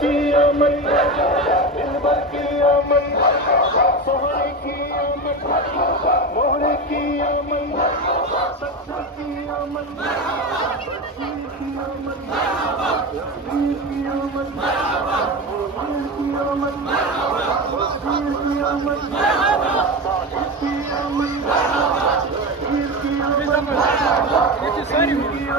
کی آمد دلبر کی آمد سہنے کی آمد موہرے کی آمد سچا کی آمد تقدیر کی آمد تقدیر کی آمد تقدیر کی آمد تقدیر کی آمد تقدیر کی آمد تقدیر کی آمد